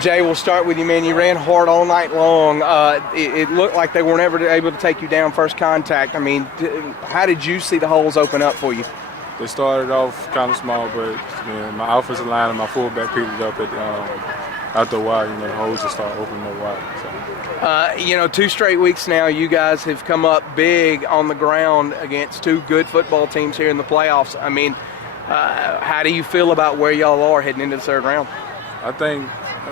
Jay, we'll start with you, man. You ran hard all night long. It looked like they weren't ever able to take you down first contact. I mean, how did you see the holes open up for you? They started off kind of small, but my offensive line and my fullback picked it up after a while. The holes just started opening up wide. 2 straight weeks now, you guys have come up big on the ground against 2 good football teams here in the playoffs. I mean, how do you feel about where y'all are heading into the 3rd round? I think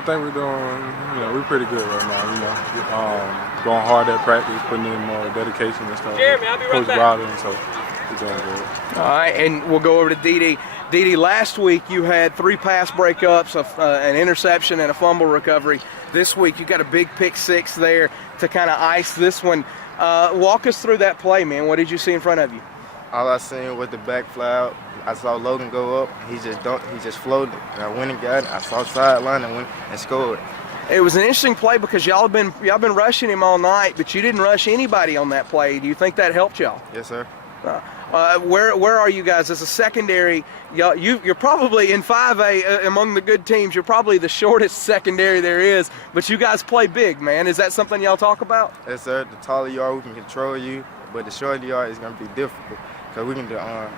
we're doing, we're pretty good right now. Going hard at practice, putting in more dedication and stuff. Jeremy, I'll be right back. And so we're doing good. All right, and we'll go over to Dede. Dede, last week you had 3 pass breakups, an interception, and a fumble recovery. This week you got a big pick 6 there to kind of ice this one. Walk us through that play, man. What did you see in front of you? All I seen was the back fly out. I saw Logan go up. He just floated. And I went and got it. I saw sideline and went and scored. It was an interesting play because y'all been rushing him all night, but you didn't rush anybody on that play. Do you think that helped y'all? Yes, sir. Where are you guys as a secondary? You're probably in 5A among the good teams. You're probably the shortest secondary there is, but you guys play big, man. Is that something y'all talk about? Yes, sir. The taller you are, we can control you, but the shorter you are, it's going to be difficult because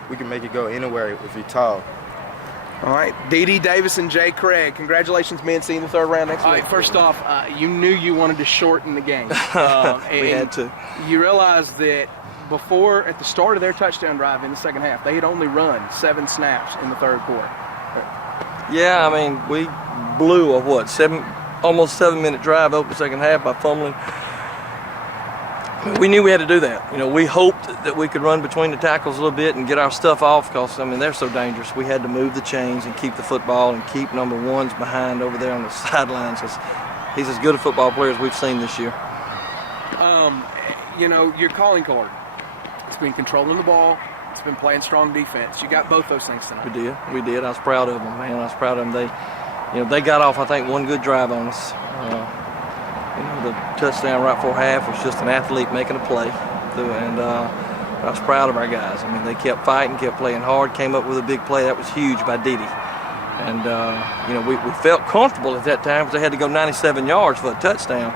we can make it go anywhere if you're tall. All right, Dede Davis and Jay Craig, congratulations, man, seeing the 3rd round next week. All right, first off, you knew you wanted to shorten the game. We had to. You realized that before, at the start of their touchdown drive in the second half, they had only run 7 snaps in the 3rd quarter. Yeah, I mean, we blew almost 7-minute drive open second half by fumbling. We knew we had to do that. We hoped that we could run between the tackles a little bit and get our stuff off because, they're so dangerous. We had to move the chains and keep the football and keep number 1s behind over there on the sidelines because he's as good a football player as we've seen this year. Your calling card, it's been controlling the ball, it's been playing strong defense. You got both those things tonight. We did. I was proud of them, man. I was proud of them. They got off, I think, 1 good drive on us. The touchdown right before half was just an athlete making a play. And I was proud of our guys. They kept fighting, kept playing hard, came up with a big play. That was huge by Dede. And, we felt comfortable at that time because they had to go 97 yards for a touchdown.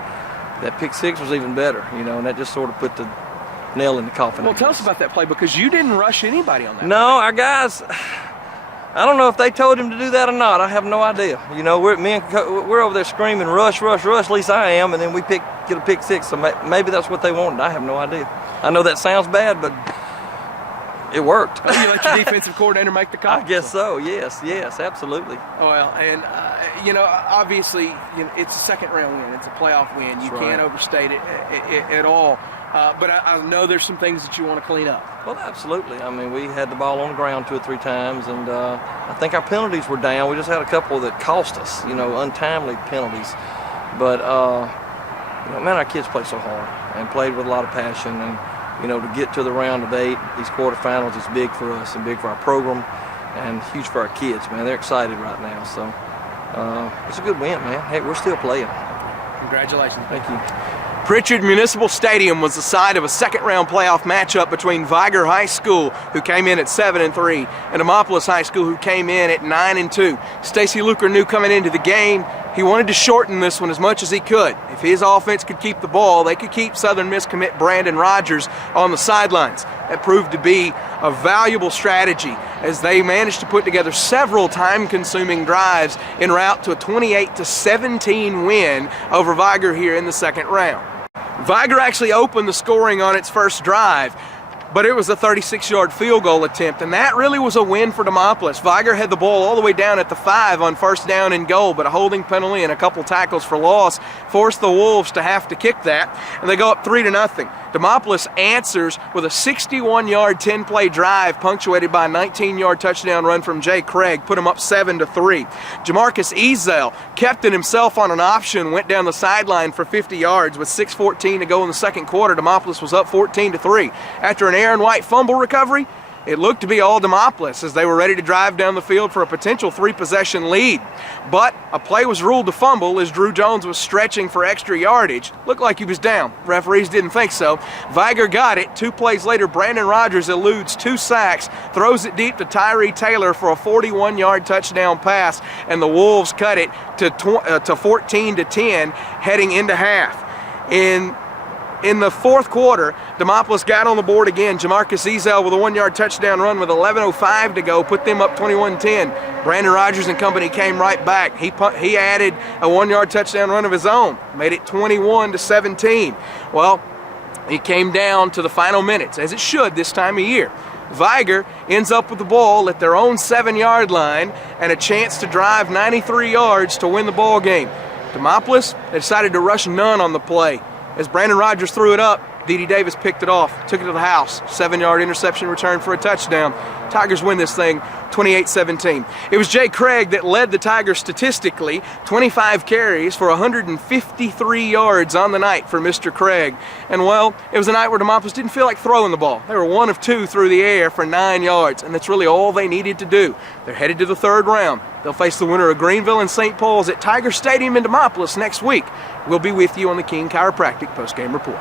That pick 6 was even better, and that just sort of put the nail in the coffin. Well, tell us about that play because you didn't rush anybody on that. No, our guys, I don't know if they told him to do that or not. I have no idea. We're over there screaming, rush, rush, rush. At least I am, and then we get a pick 6. So maybe that's what they wanted. I have no idea. I know that sounds bad, but it worked. Oh, you let your defensive coordinator make the call? I guess so. Yes, absolutely. Well, and obviously, it's a 2nd round win. It's a playoff win. You can't overstate it at all. But I know there's some things that you want to clean up. Well, absolutely. We had the ball on the ground 2 or 3 times, and I think our penalties were down. We just had a couple that cost us, untimely penalties. But, our kids play so hard and played with a lot of passion. And, to get to the round of 8, these quarterfinals is big for us and big for our program and huge for our kids, man. They're excited right now. So it's a good win, man. Hey, we're still playing. Congratulations. Thank you. Pritchard Municipal Stadium was the site of a 2nd-round playoff matchup between Vigor High School, who came in at 7-3, and Demopolis High School, who came in at 9-2. Stacy Luker knew coming into the game he wanted to shorten this one as much as he could. If his offense could keep the ball, they could keep Southern Miss commit Brandon Rogers on the sidelines. That proved to be a valuable strategy as they managed to put together several time-consuming drives en route to a 28-17 win over Vigor here in the 2nd round. Vigor actually opened the scoring on its first drive, but it was a 36-yard field goal attempt, and that really was a win for Demopolis. Vigor had the ball all the way down at the 5 on 1st down and goal, but a holding penalty and a couple tackles for loss forced the Wolves to have to kick that, and they go up 3-0. Demopolis answers with a 61-yard 10-play drive punctuated by a 19-yard touchdown run from Jay Craig, put him up 7-3. Jamarcus Ezel kept it himself on an option, went down the sideline for 50 yards with 6:14 to go in the 2nd quarter. Demopolis was up 14-3. After an Aaron White fumble recovery, it looked to be all Demopolis as they were ready to drive down the field for a potential 3-possession lead. But a play was ruled a fumble as Drew Jones was stretching for extra yardage. Looked like he was down. Referees didn't think so. Vigor got it. 2 plays later, Brandon Rogers eludes 2 sacks, throws it deep to Tyree Taylor for a 41-yard touchdown pass, and the Wolves cut it to 14-10 heading into half. In the fourth quarter, Demopolis got on the board again. Jamarcus Ezel with a 1-yard touchdown run with 11:05 to go, put them up 21-10. Brandon Rogers and company came right back. He added a 1-yard touchdown run of his own, made it 21-17. Well, it came down to the final minutes, as it should this time of year. Vigor ends up with the ball at their own 7-yard line and a chance to drive 93 yards to win the ball game. Demopolis, they decided to rush none on the play. As Brandon Rogers threw it up, D.D. Davis picked it off, took it to the house. 7-yard interception return for a touchdown. Tigers win this thing 28-17. It was Jay Craig that led the Tigers statistically. 25 carries for 153 yards on the night for Mr. Craig. And well, it was a night where Demopolis didn't feel like throwing the ball. They were 1 of 2 through the air for 9 yards, and that's really all they needed to do. They're headed to the 3rd round. They'll face the winner of Greenville and St. Paul's at Tiger Stadium in Demopolis next week. We'll be with you on the King Chiropractic Postgame Report.